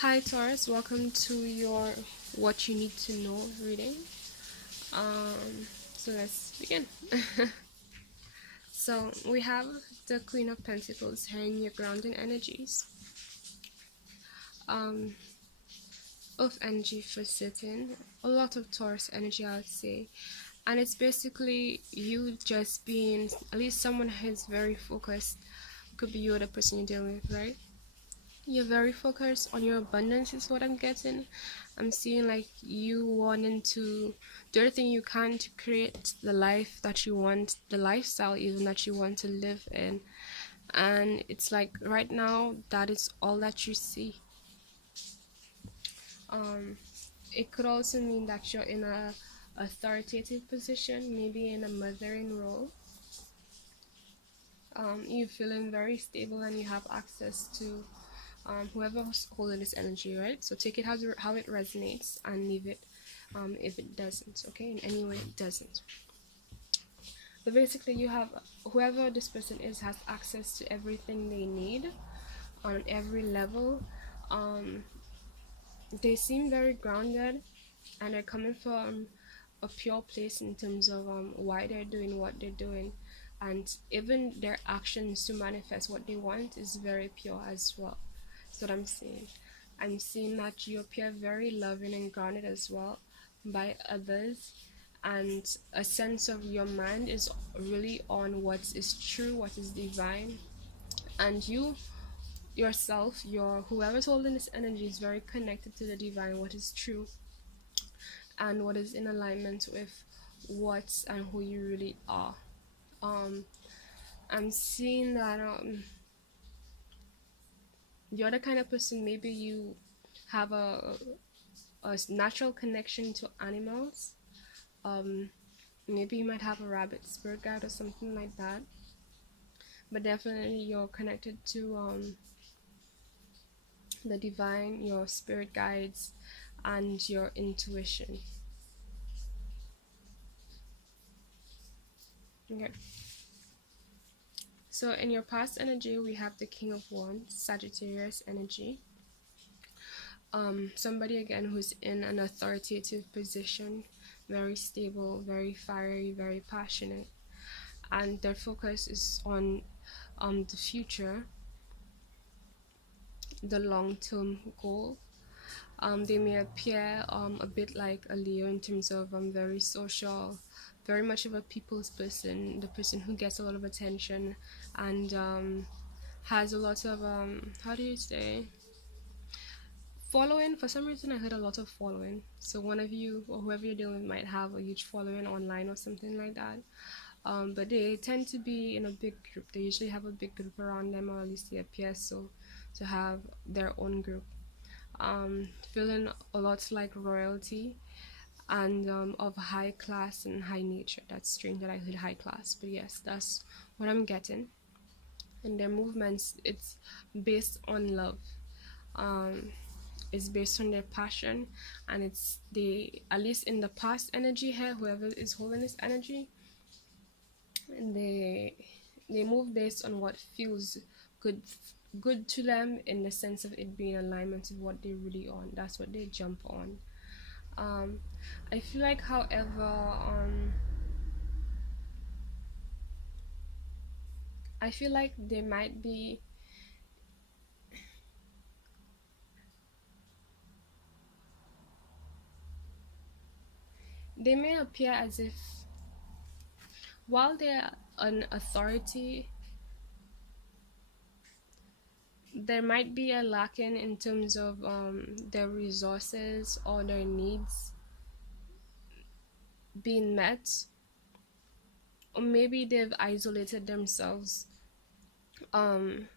Hi Taurus, welcome to your What You Need to Know reading. Um, so let's begin. So we have the Queen of Pentacles here in your grounding energies. Um, of energy for sitting, a lot of Taurus energy, I would say, and it's basically you just being at least someone who's very focused. Could be you or the person you're dealing with, right? You're very focused on your abundance is what I'm getting. I'm seeing like you wanting to do everything you can to create the life that you want, the lifestyle even that you want to live in. And it's like right now that is all that you see. Um it could also mean that you're in a authoritative position, maybe in a mothering role. You're feeling very stable and you have access to whoever's holding this energy, right? So take it how it resonates and leave it if it doesn't, okay? In any way it doesn't. But basically you have whoever this person is has access to everything they need on every level. Um, they seem very grounded and they're coming from a pure place in terms of why they're doing what they're doing, and even their actions to manifest what they want is very pure as well. That's what I'm seeing. I'm seeing that you appear very loving and grounded as well by others, and a sense of your mind is really on what is true, what is divine, and you yourself, your whoever's holding this energy is very connected to the divine, what is true and what is in alignment with what and who you really are. Um, I'm seeing that you're the kind of person, maybe you have a natural connection to animals. Um, Maybe you might have a rabbit spirit guide or something like that. But definitely you're connected to the divine, your spirit guides, and your intuition. Okay. So in your past energy, we have the King of Wands, Sagittarius energy. Somebody again who's in an authoritative position, very stable, very fiery, very passionate, and their focus is on the future, the long-term goal. They may appear a bit like a Leo in terms of very social, very much of a people's person, the person who gets a lot of attention and has a lot of how do you say, following. For some reason I heard a lot of following, so one of you or whoever you're dealing with might have a huge following online or something like that. But they tend to be in a big group. They usually have a big group around them, or at least they appear so, to have their own group. Feeling a lot like royalty and of high class and high nature. That's strange that I heard high class, but yes, that's what I'm getting. And their movements, it's based on love. Um, it's based on their passion, and it's they, at least in the past energy here, whoever is holding this energy, and they move based on what feels good good to them, in the sense of it being in alignment with what they really on. That's what they jump on. um I feel like, however, I feel like they might be, they may appear as if while they're an authority, there might be a lacking in terms of their resources or their needs being met, or maybe they've isolated themselves, um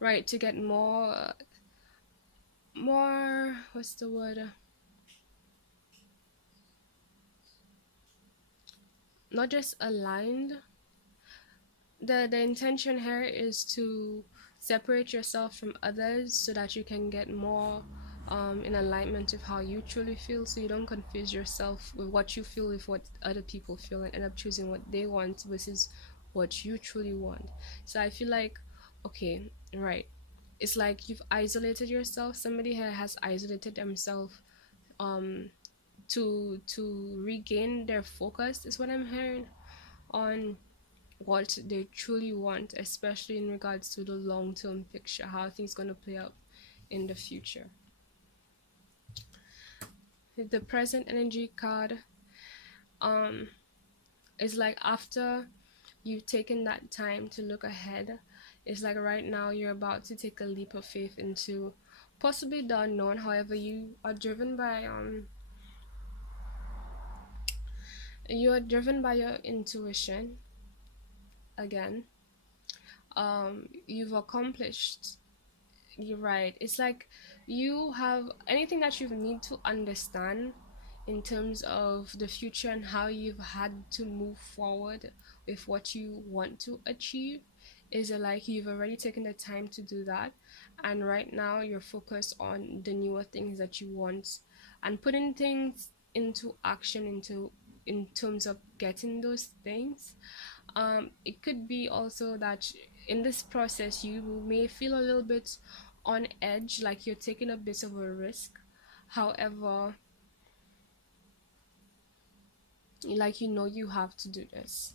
right, to get more, what's the word, not just aligned. The intention here is to separate yourself from others so that you can get more in alignment with how you truly feel, so you don't confuse yourself with what you feel with what other people feel and end up choosing what they want versus what you truly want. So I feel like, okay, right, It's like you've isolated yourself. Somebody here has isolated themselves um to regain their focus, is what I'm hearing, on what they truly want, especially in regards to the long-term picture, how things going to play out in the future. The present energy card um is like after you've taken that time to look ahead, it's like right now you're about to take a leap of faith into possibly the unknown. However, you are driven by your intuition again. You've accomplished, you're right, it's like you have anything that you need to understand in terms of the future and how you've had to move forward with what you want to achieve. Is it like you've already taken the time to do that, and right now you're focused on the newer things that you want and putting things into action, into in terms of getting those things. It could be also that in this process you may feel a little bit on edge, like you're taking a bit of a risk. However, like you have to do this.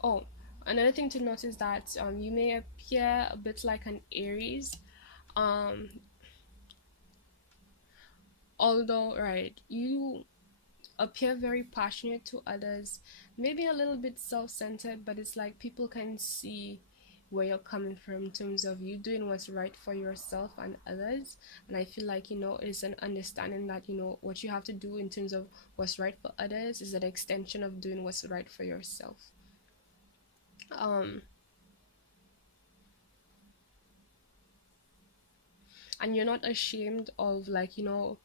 Oh, another thing to notice that you may appear a bit like an Aries. Um, Although, right, you appear very passionate to others, maybe a little bit self-centered, but it's like people can see where you're coming from in terms of you doing what's right for yourself and others. And I feel like it's an understanding that what you have to do in terms of what's right for others is an extension of doing what's right for yourself. um and you're not ashamed of, like, your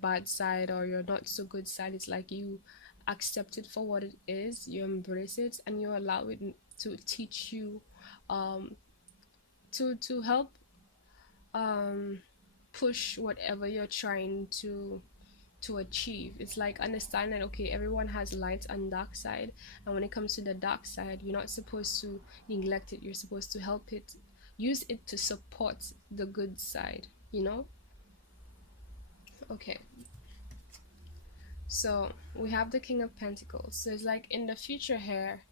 bad side or your not so good side. It's like you accept it for what it is, you embrace it, and you allow it to teach you, um to help um push whatever you're trying to achieve. It's like understand that okay, everyone has light and dark side, and when it comes to the dark side, you're not supposed to neglect it. You're supposed to help it, use it to support the good side. Okay, so we have the King of Pentacles. So it's like in the future here,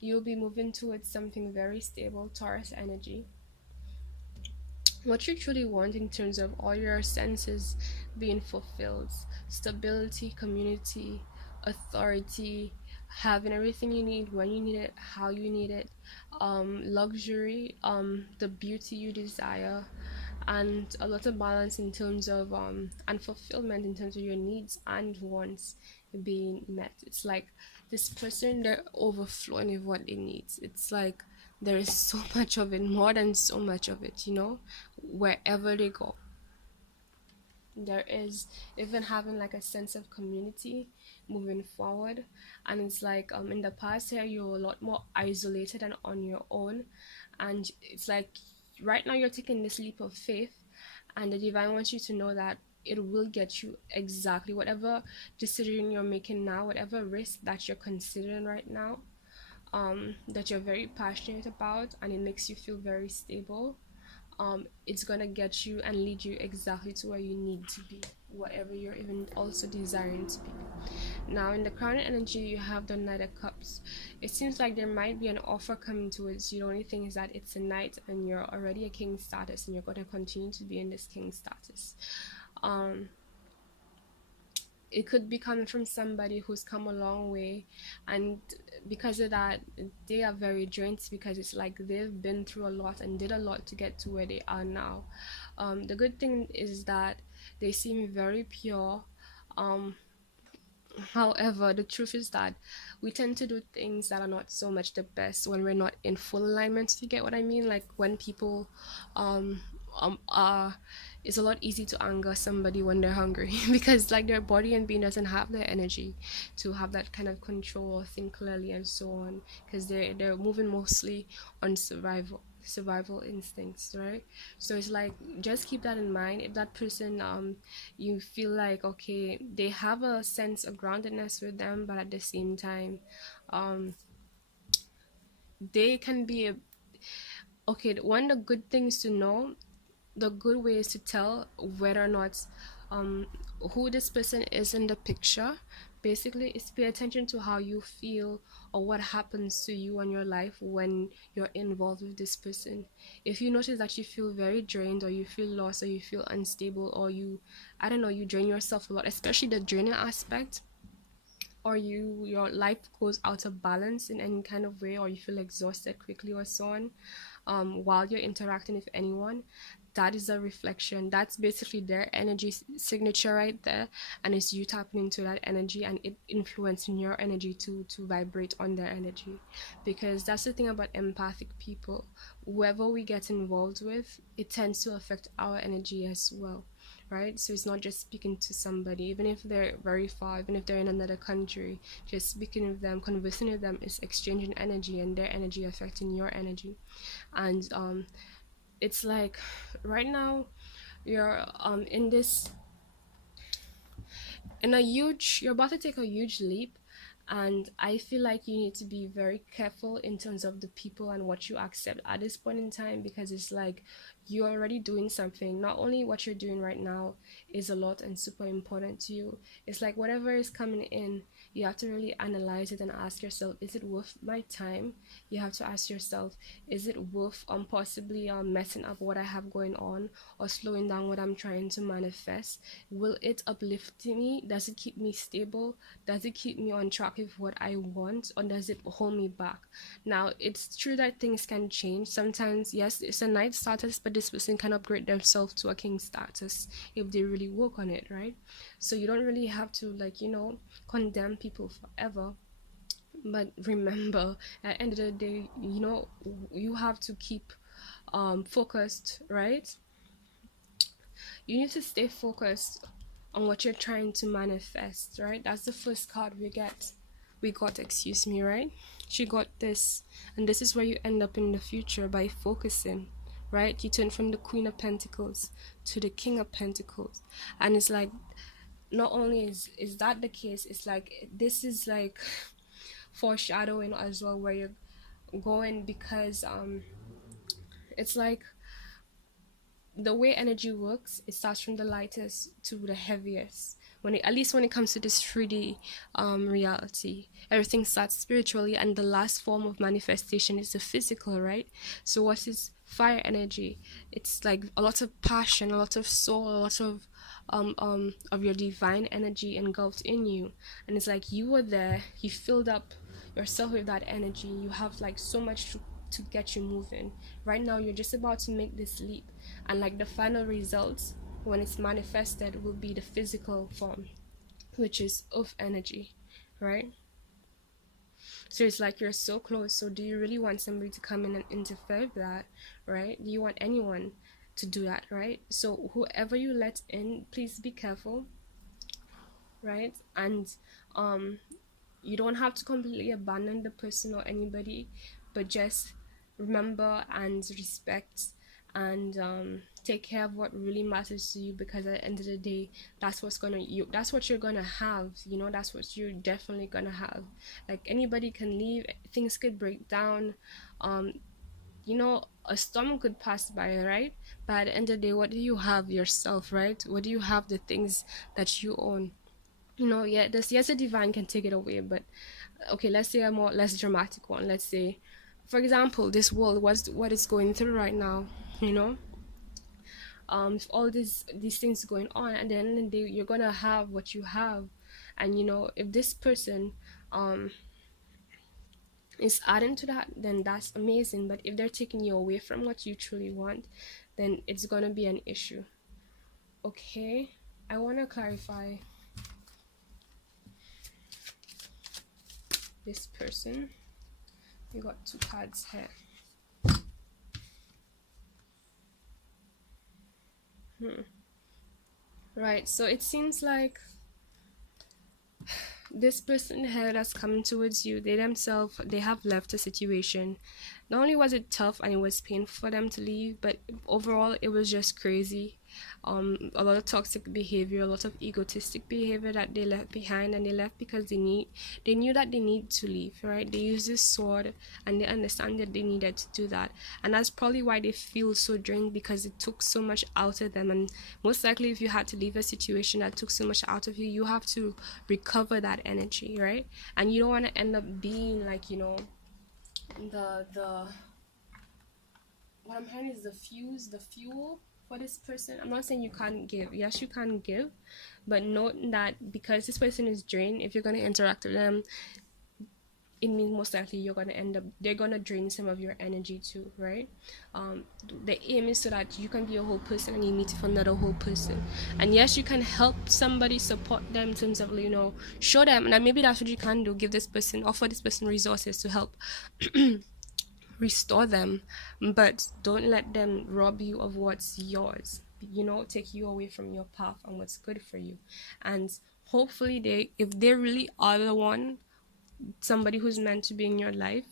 you'll be moving towards something very stable, Taurus energy. What you truly want in terms of all your senses being fulfilled: stability, community, authority, having everything you need when you need it, how you need it, luxury, the beauty you desire, and a lot of balance in terms of and fulfillment in terms of your needs and wants being met. It's like this person, they're overflowing with what they need. It's like there is so much of it, more than so much of it, wherever they go. There is even having like a sense of community moving forward. And it's like in the past here you're a lot more isolated and on your own, and it's like right now you're taking this leap of faith, and the divine wants you to know that it will get you exactly whatever decision you're making now, whatever risk that you're considering right now, that you're very passionate about, and it makes you feel very stable. It's gonna get you and lead you exactly to where you need to be, whatever you're even also desiring to be. Now in the crown energy you have the Knight of Cups. It seems like there might be an offer coming towards you. The only thing is that it's a knight and you're already a king status, and you're going to continue to be in this king status. um it could be coming from somebody who's come a long way, and because of that they are very drained, because it's like they've been through a lot and did a lot to get to where they are now. The good thing is that they seem very pure. um However, the truth is that we tend to do things that are not so much the best when we're not in full alignment, if you get what I mean. Like when people um are, it's a lot easy to anger somebody when they're hungry because like their body and being doesn't have the energy to have that kind of control or think clearly and so on, because they're moving mostly on survival instincts, right? So it's like just keep that in mind. If that person you feel like okay, they have a sense of groundedness with them, but at the same time um they can be a, okay, one of the good things to know, the good way is to tell whether or not um who this person is in the picture. Basically, is pay attention to how you feel or what happens to you in your life when you're involved with this person. If you notice that you feel very drained, or you feel lost, or you feel unstable, or you, I don't know, you drain yourself a lot, especially the draining aspect, or your life goes out of balance in any kind of way, or you feel exhausted quickly or so on, while you're interacting with anyone, that is a reflection. That's basically their energy signature right there, and it's you tapping into that energy and it influencing your energy to vibrate on their energy. Because that's the thing about empathic people, whoever we get involved with, it tends to affect our energy as well, right? So it's not just speaking to somebody, even if they're very far, even if they're in another country, just speaking with them, conversing with them is exchanging energy, and their energy affecting your energy. And it's like right now you're in this, in a huge, you're about to take a huge leap, and I feel like you need to be very careful in terms of the people and what you accept at this point in time, because it's like you're already doing something. Not only what you're doing right now is a lot and super important to you, it's like whatever is coming in, you have to really analyze it and ask yourself, is it worth my time? You have to ask yourself, is it worth possibly messing up what I have going on, or slowing down what I'm trying to manifest? Will it uplift me? Does it keep me stable? Does it keep me on track with what I want, or does it hold me back? Now, it's true that things can change. Sometimes, yes, it's a knight status, but this person can upgrade themselves to a king status if they really work on it, right? So you don't really have to, like, condemn people forever. But remember, at the end of the day, you have to keep focused, right? You need to stay focused on what you're trying to manifest, right? That's the first card we got, excuse me, right? She got this, and this is where you end up in the future by focusing, right? You turn from the Queen of Pentacles to the King of Pentacles, and it's like, not only is that the case, it's like this is like foreshadowing as well where you're going, because it's like the way energy works, it starts from the lightest to the heaviest. At least when it comes to this 3D reality, everything starts spiritually, and the last form of manifestation is the physical, right? So what is fire energy? It's like a lot of passion, a lot of soul, a lot of your divine energy engulfed in you, and it's like you were there, you filled up yourself with that energy. You have like so much to get you moving. Right now, you're just about to make this leap, and like the final results, when it's manifested, will be the physical form, which is of energy, right? So it's like you're so close. So do you really want somebody to come in and interfere with that, right? Do you want anyone to do that, right? So whoever you let in, please be careful, right? And you don't have to completely abandon the person or anybody, but just remember and respect, and take care of what really matters to you, because at the end of the day, that's what you're gonna have. That's what you're definitely gonna have. Like, anybody can leave, things could break down, a storm could pass by, right? But at the end of the day, what do you have? Yourself, right? What do you have? The things that you own. Yeah, this, yes, the divine can take it away, but okay, let's say a more less dramatic one. Let's say, for example, this world, what it's going through right now, you know with all these things going on, and then you're gonna have what you have. And if this person is adding to that, then that's amazing. But if they're taking you away from what you truly want, then it's gonna be an issue. Okay, I want to clarify this person. We got two cards here. Right, so it seems like this person here that's coming towards you, they themselves, they have left a situation, Not only was it tough and it was painful for them to leave, but overall it was just crazy. A lot of toxic behavior, a lot of egotistic behavior that they left behind, and they left because they knew that they need to leave, right? They used this sword, and they understand that they needed to do that, and that's probably why they feel so drained, because it took so much out of them. And most likely, if you had to leave a situation that took so much out of you, you have to recover that energy, right? And you don't want to end up being like, the what I'm hearing is the fuel for this person. I'm not saying you can't give. Yes, you can give, but note that because this person is drained, if you're gonna interact with them, it means most likely you're gonna end up they're gonna drain some of your energy too, right? Um, the aim is so that you can be a whole person and you meet with another whole person. And yes, you can help somebody, support them in terms of show them, and then maybe that's what you can do. Give this person, offer this person resources to help restore them, but don't let them rob you of what's yours, take you away from your path and what's good for you. And hopefully if they really are the one, somebody who's meant to be in your life,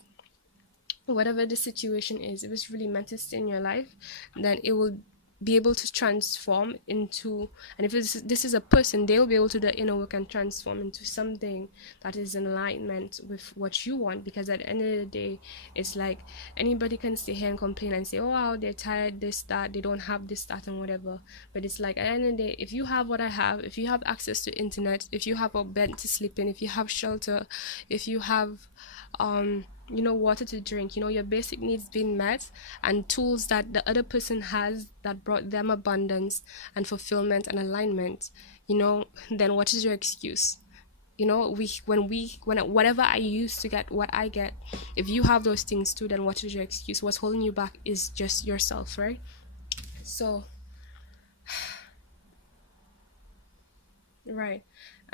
whatever the situation is, if it's really meant to stay in your life, then it will be able to transform into, and if this is a person, they will be able to do the inner work and transform into something that is in alignment with what you want. Because at the end of the day, it's like anybody can stay here and complain and say, oh wow, they're tired, this, that, they don't have this, that, and whatever. But it's like, at the end of the day, if you have what I have, if you have access to internet, if you have a bed to sleep in, if you have shelter, if you have water to drink, your basic needs being met, and tools that the other person has that brought them abundance and fulfillment and alignment, then what is your excuse? When whatever I use to get what I get, if you have those things too, then what is your excuse? What's holding you back is just yourself, right? So, right.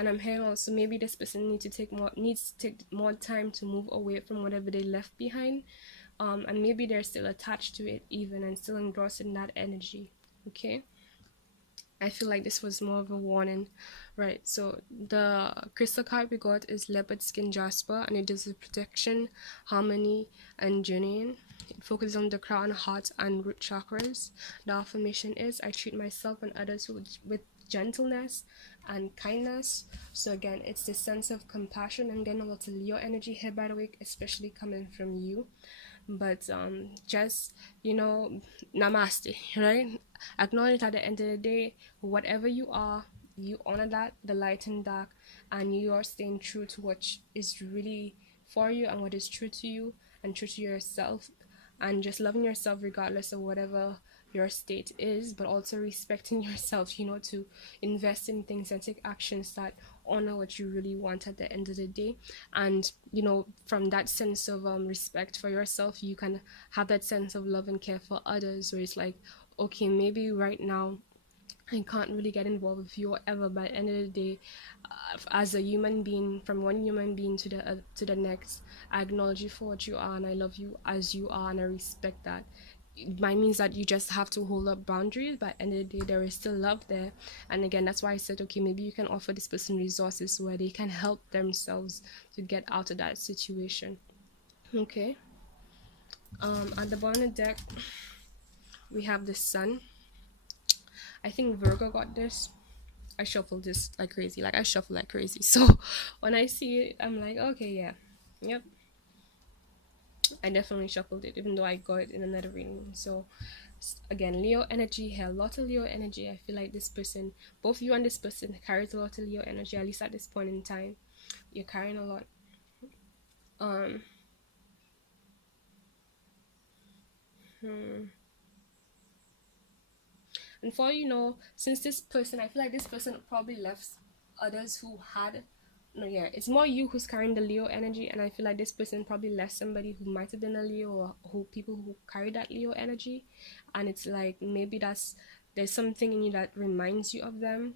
And I'm hearing also maybe this person needs to take more time to move away from whatever they left behind. And maybe they're still attached to it even, and still engrossed in that energy. Okay. I feel like this was more of a warning, right? So the crystal card we got is leopard skin jasper, and it does the protection, harmony, and journeying. It focuses on the crown, heart, and root chakras. The affirmation is, I treat myself and others with gentleness and kindness. So again, it's this sense of compassion. And again, a lot of Leo energy here, by the way, especially coming from you. But just namaste, right? Acknowledge at the end of the day, whatever you are, you honor that, the light and dark, and you are staying true to what is really for you and what is true to you and true to yourself, and just loving yourself regardless of whatever your state is, but also respecting yourself, to invest in things and take actions that honor what you really want at the end of the day. And from that sense of respect for yourself, you can have that sense of love and care for others, where it's like, okay, maybe right now I can't really get involved with you or ever, but at the end of the day, as a human being, from one human being to the next, I acknowledge you for what you are, and I love you as you are, and I respect that. It might means that you just have to hold up boundaries, but at the end of the day, there is still love there. And again, that's why I said, okay, maybe you can offer this person resources where they can help themselves to get out of that situation. Okay. At the bottom of the deck, we have the sun. I think Virgo got this. I shuffled this like crazy. Like I shuffle like crazy. So when I see it, I'm like, okay, yeah, yep. I definitely shuffled it, even though I got it in another reading. So again, Leo energy here, a lot of Leo energy. I feel like this person, both you and this person, carries a lot of Leo energy. At least at this point in time, you're carrying a lot. Um. Hmm. And for since this person, I feel like this person probably left others who had no, yeah, it's more you who's carrying the Leo energy, and I feel like this person probably left somebody who might have been a Leo, or who people who carry that Leo energy. And it's like maybe there's something in you that reminds you of them,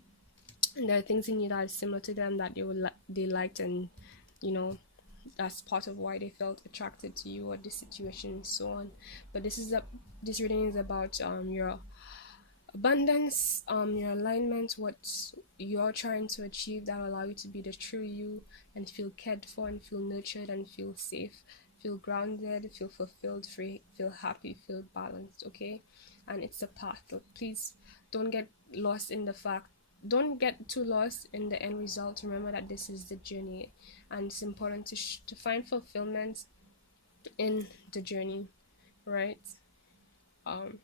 and there are things in you that are similar to them that they liked, and you know that's part of why they felt attracted to you or this situation and so on. But this reading is about your abundance, your alignment, what you're trying to achieve that will allow you to be the true you, and feel cared for, and feel nurtured, and feel safe, feel grounded, feel fulfilled, free, feel happy, feel balanced, okay? And it's a path. So please don't get lost in the fact, don't get too lost in the end result. Remember that this is the journey, and it's important to find fulfillment in the journey, right? Um,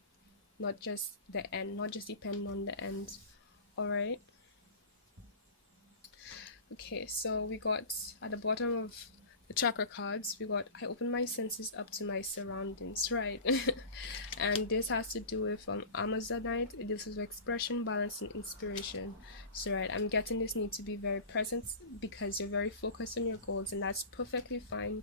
not just the end, not just depend on the end. All right. Okay, so we got at the bottom of the chakra cards, we got I open my senses up to my surroundings, right? And this has to do with Amazonite. This is expression, balance, and inspiration. So, right, I'm getting this need to be very present because you're very focused on your goals, and that's perfectly fine,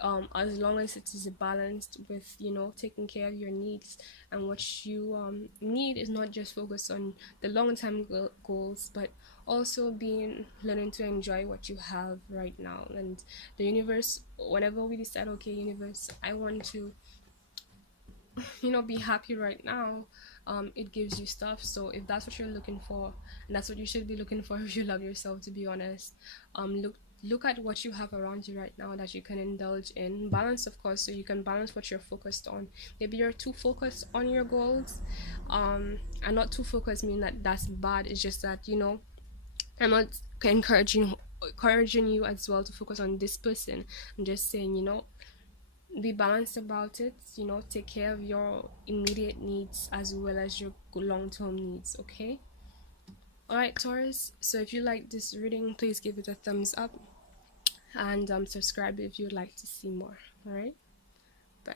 as long as it is balanced with, you know, taking care of your needs. And what you need is not just focus on the long-term goals, but also being learning to enjoy what you have right now. And the universe, whenever we decide, okay, universe, I want to, you know, be happy right now, it gives you stuff. So if that's what you're looking for, and that's what you should be looking for if you love yourself, to be honest, look at what you have around you right now that you can indulge in. Balance, of course, so you can balance what you're focused on. Maybe you're too focused on your goals, and not too focused mean that that's bad. It's just that, you know, I'm not encouraging you as well to focus on this person. I'm just saying, you know, be balanced about it, you know, take care of your immediate needs as well as your long-term needs, okay? All right, Taurus, so if you like this reading, please give it a thumbs up, and subscribe if you'd like to see more. All right, bye.